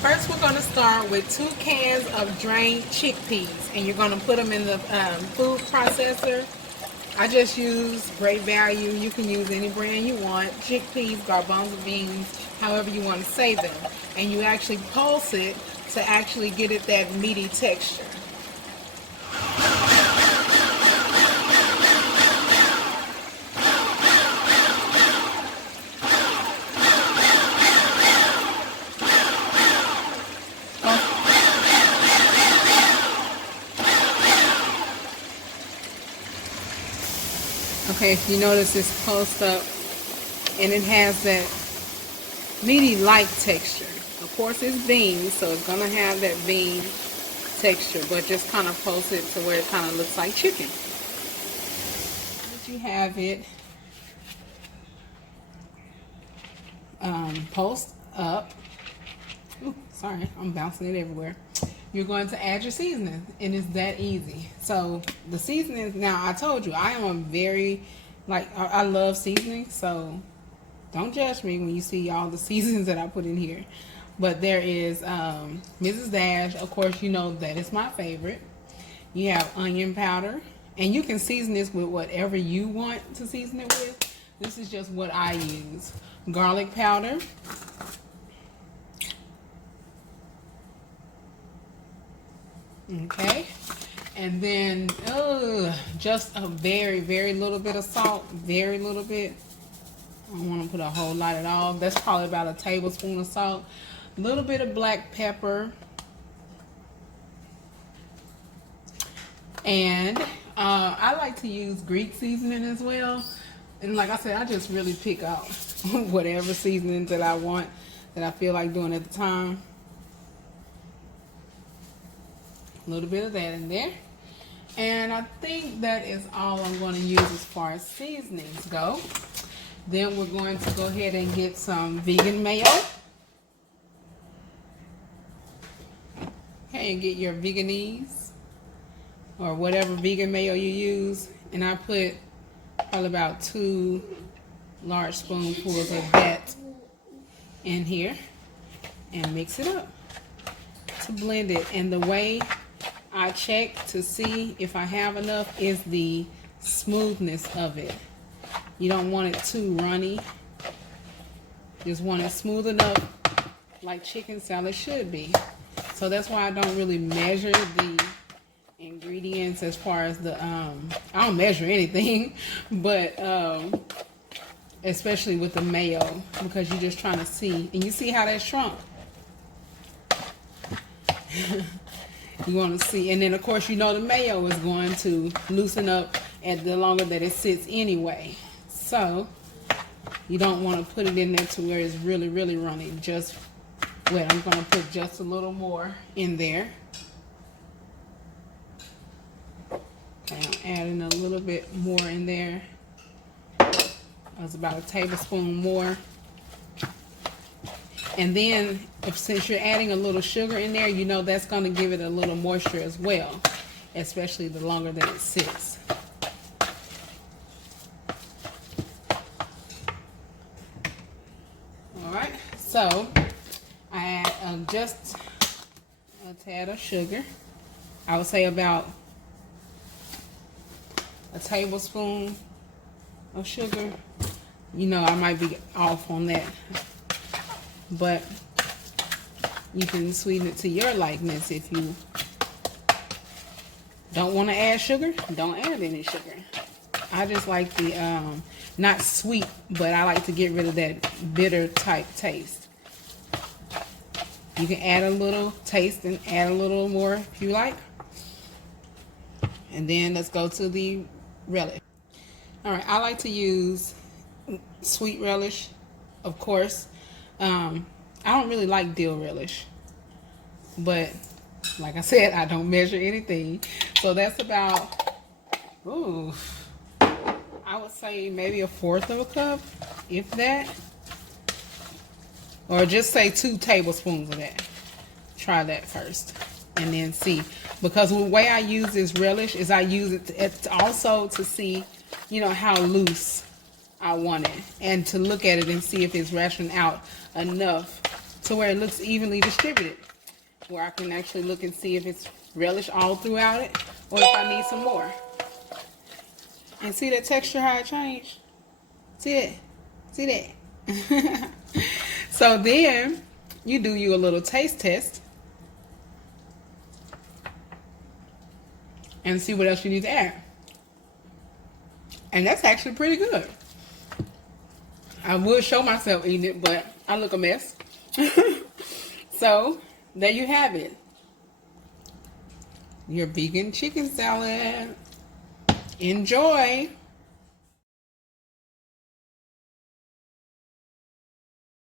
First, we're going to start with 2 cans of drained chickpeas, and you're going to put them in the food processor. I just use Great Value. You can use any brand you want. Chickpeas, garbanzo beans, however you want to say them. And you actually pulse it to actually get it that meaty texture. Okay, if you notice it's pulsed up and it has that meaty-like texture. Of course it's beans, so it's going to have that bean texture, but just kind of pulse it to where it kind of looks like chicken. Once you have it pulsed up, ooh, sorry, I'm bouncing it everywhere. You're going to add your seasoning, and it's that easy. So the seasoning, now I told you I am a very, I love seasoning, so don't judge me when you see all the seasonings that I put in here. But there is Mrs. Dash, of course you know that is my favorite. You have onion powder, and you can season this with whatever you want to season it with. This is just what I use. Garlic powder. Okay, and then just a very little bit of salt, very little bit. I don't want to put a whole lot at all. That's probably about a tablespoon of salt. A little bit of black pepper, and I like to use Greek seasoning as well. And like I said, I just really pick out whatever seasoning that I want, that I feel like doing at the time. A little bit of that in there, and I think that is all I'm going to use as far as seasonings go. Then we're going to go ahead and get some vegan mayo. Okay, and get your Veganese or whatever vegan mayo you use, and I put probably about 2 large spoonfuls of that in here and mix it up to blend it. And the way I check to see if I have enough is the smoothness of it. You don't want it too runny. Just want it smooth enough, like chicken salad should be. So that's why I don't really measure the ingredients as far as the I don't measure anything, but especially with the mayo, because you're just trying to see, and you see how that shrunk. You want to see, and then of course you know the mayo is going to loosen up at the longer that it sits anyway. So you don't want to put it in there to where it's really runny. Just wet. I'm going to put just a little more in there. Okay, I'm adding a little bit more in there. That's about a tablespoon more. And then, since you're adding a little sugar in there, you know that's going to give it a little moisture as well, especially the longer that it sits. All right, so I add just a tad of sugar. I would say about a tablespoon of sugar. You know, I might be off on that, but you can sweeten it to your likeness. If you don't want to add sugar, don't add any sugar. I just like the not sweet, but I like to get rid of that bitter type taste. You can add a little taste and add a little more if you like. And then let's go to the relish. All right, I like to use sweet relish, of course. I don't really like dill relish, but like I said, I don't measure anything. So that's about, ooh, I would say maybe 1/4 of a cup, if that. Or just say 2 tablespoons of that. Try that first and then see. Because the way I use this relish is I use it also to see, you know, how loose I want it. And to look at it and see if it's rationed out enough to where it looks evenly distributed. Where I can actually look and see if it's relish all throughout it or if I need some more. And see that texture, how it changed? See it? See that? So then you do you a little taste test and see what else you need to add. And that's actually pretty good. I would show myself eating it, but I look a mess. So there you have it. Your vegan chicken salad. Enjoy.